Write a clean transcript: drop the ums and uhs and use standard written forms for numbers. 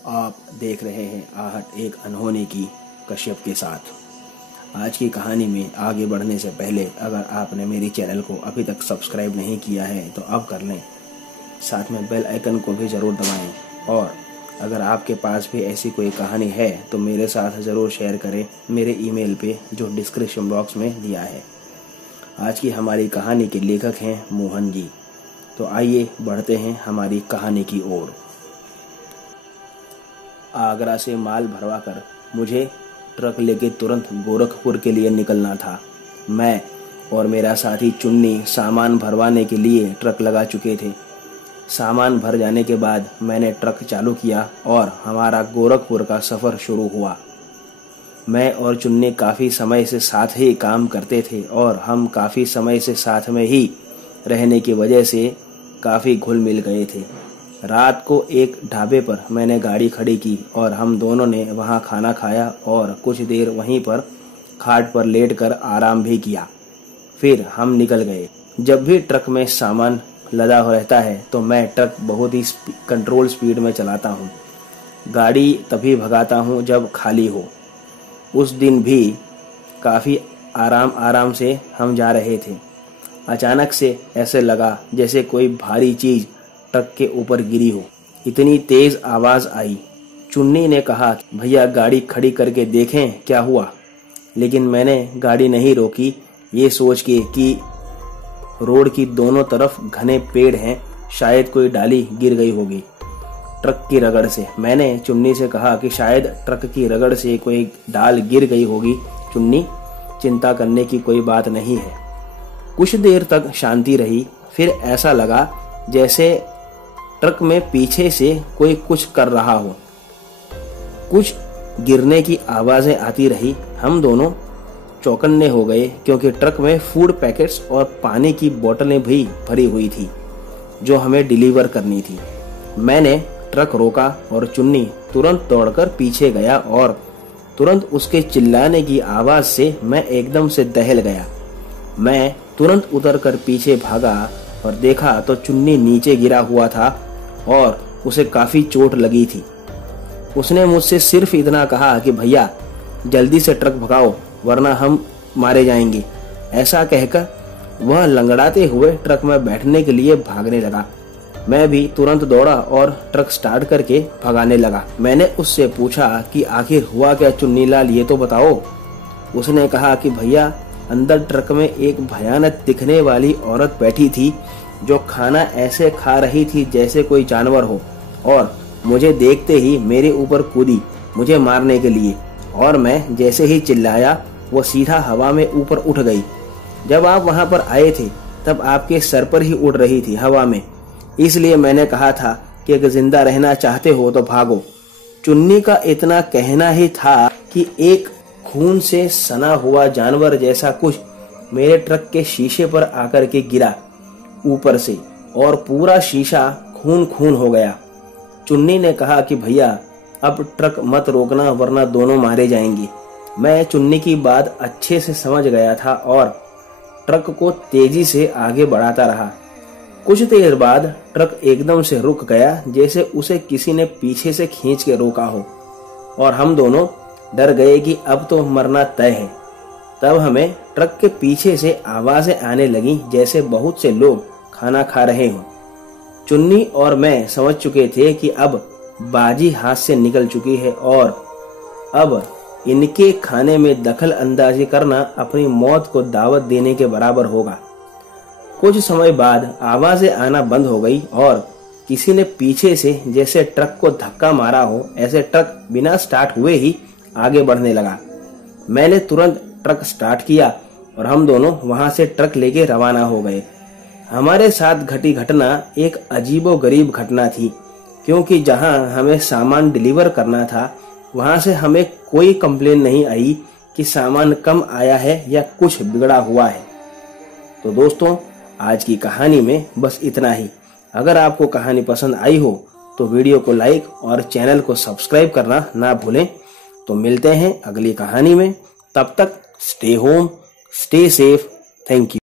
आप देख रहे हैं आहट एक अनहोनी की कश्यप के साथ। आज की कहानी में आगे बढ़ने से पहले अगर आपने मेरी चैनल को अभी तक सब्सक्राइब नहीं किया है तो अब कर लें, साथ में बेल आइकन को भी ज़रूर दबाएं। और अगर आपके पास भी ऐसी कोई कहानी है तो मेरे साथ ज़रूर शेयर करें मेरे ईमेल पे जो डिस्क्रिप्शन बॉक्स में दिया है। आज की हमारी कहानी के लेखक हैं मोहन जी। तो आइए बढ़ते हैं हमारी कहानी की ओर। आगरा से माल भरवा कर मुझे ट्रक लेके तुरंत गोरखपुर के लिए निकलना था। मैं और मेरा साथी चुन्नी सामान भरवाने के लिए ट्रक लगा चुके थे। सामान भर जाने के बाद मैंने ट्रक चालू किया और हमारा गोरखपुर का सफ़र शुरू हुआ। मैं और चुन्नी काफ़ी समय से साथ ही काम करते थे और हम काफ़ी समय से साथ में ही रहने की वजह से काफ़ी घुल मिल गए थे। रात को एक ढाबे पर मैंने गाड़ी खड़ी की और हम दोनों ने वहां खाना खाया और कुछ देर वहीं पर खाट पर लेटकर आराम भी किया। फिर हम निकल गए। जब भी ट्रक में सामान लदा रहता है तो मैं ट्रक बहुत ही कंट्रोल स्पीड में चलाता हूँ। गाड़ी तभी भगाता हूँ जब खाली हो। उस दिन भी काफ़ी आराम से हम जा रहे थे। अचानक से ऐसे लगा जैसे कोई भारी चीज़ ट्रक के ऊपर गिरी हो। इतनी तेज आवाज आई। चुन्नी ने कहा, भैया गाड़ी खड़ी करके देखें क्या हुआ। लेकिन मैंने गाड़ी नहीं रोकी, ये सोच के कि रोड की दोनों तरफ घने पेड़ हैं, शायद कोई डाली गिर गई होगी ट्रक की रगड़ से। मैंने चुन्नी से कहा कि शायद ट्रक की रगड़ से कोई डाल गिर गई होगी चुन्नी, चिंता करने की कोई बात नहीं है। कुछ देर तक शांति रही। फिर ऐसा लगा जैसे ट्रक में पीछे से कोई कुछ कर रहा हो। कुछ गिरने की आवाजें आती रही। हम दोनों चौकन्ने हो गए क्योंकि ट्रक में फूड पैकेट्स और पानी की बोतलें भी भरी हुई थी जो हमें डिलीवर करनी थी। मैंने ट्रक रोका और चुन्नी तुरंत दौड़कर पीछे गया और तुरंत उसके चिल्लाने की आवाज से मैं एकदम से दहल गया। मैं तुरंत उतरकर पीछे भागा और देखा तो चुन्नी नीचे गिरा हुआ था और उसे काफी चोट लगी थी। उसने मुझसे सिर्फ इतना कहा कि भैया जल्दी से ट्रक भगाओ वरना हम मारे जाएंगे। ऐसा कहकर वह लंगड़ाते हुए ट्रक में बैठने के लिए भागने लगा। मैं भी तुरंत दौड़ा और ट्रक स्टार्ट करके भगाने लगा। मैंने उससे पूछा कि आखिर हुआ क्या चुन्नी लाल, ये तो बताओ। उसने कहा कि भैया अंदर ट्रक में एक भयानक दिखने वाली औरत बैठी थी जो खाना ऐसे खा रही थी जैसे कोई जानवर हो और मुझे देखते ही मेरे ऊपर कूदी मुझे मारने के लिए। और मैं जैसे ही चिल्लाया वो सीधा हवा में ऊपर उठ गई। जब आप वहां पर आए थे तब आपके सर पर ही उड़ रही थी हवा में, इसलिए मैंने कहा था कि अगर जिंदा रहना चाहते हो तो भागो। चुन्नी का इतना कहना ही था कि एक खून से सना हुआ जानवर जैसा कुछ मेरे ट्रक के शीशे पर आकर के गिरा ऊपर से और पूरा शीशा खून खून हो गया। चुन्नी ने कहा कि भैया अब ट्रक मत रोकना वरना दोनों मारे जाएंगे। मैं चुन्नी की बात अच्छे से समझ गया था और ट्रक को तेजी से आगे बढ़ाता रहा। कुछ देर बाद ट्रक एकदम से रुक गया जैसे उसे किसी ने पीछे से खींच के रोका हो और हम दोनों डर गए कि अब तो मरना तय है। तब हमें ट्रक के पीछे से आवाजें आने लगी जैसे बहुत से लोग खाना खा रहे हों। चुन्नी और मैं समझ चुके थे कि अब बाजी हाथ से निकल चुकी है और अब इनके खाने में दखल अंदाजी करना अपनी मौत को दावत देने के बराबर होगा। कुछ समय बाद आवाजें आना बंद हो गई और किसी ने पीछे से जैसे ट्रक को धक्का मारा हो ऐसे ट्रक बिना स्टार्ट हुए ही आगे बढ़ने लगा। मैंने तुरंत ट्रक स्टार्ट किया और हम दोनों वहां से ट्रक लेके रवाना हो गए। हमारे साथ घटी घटना एक अजीबोगरीब घटना थी क्योंकि जहां हमें सामान डिलीवर करना था वहां से हमें कोई कंप्लेन नहीं आई कि सामान कम आया है या कुछ बिगड़ा हुआ है। तो दोस्तों आज की कहानी में बस इतना ही। अगर आपको कहानी पसंद आई हो तो वीडियो को लाइक और चैनल को सब्सक्राइब करना ना भूलें। तो मिलते हैं अगली कहानी में। तब तक stay home, stay safe. Thank you.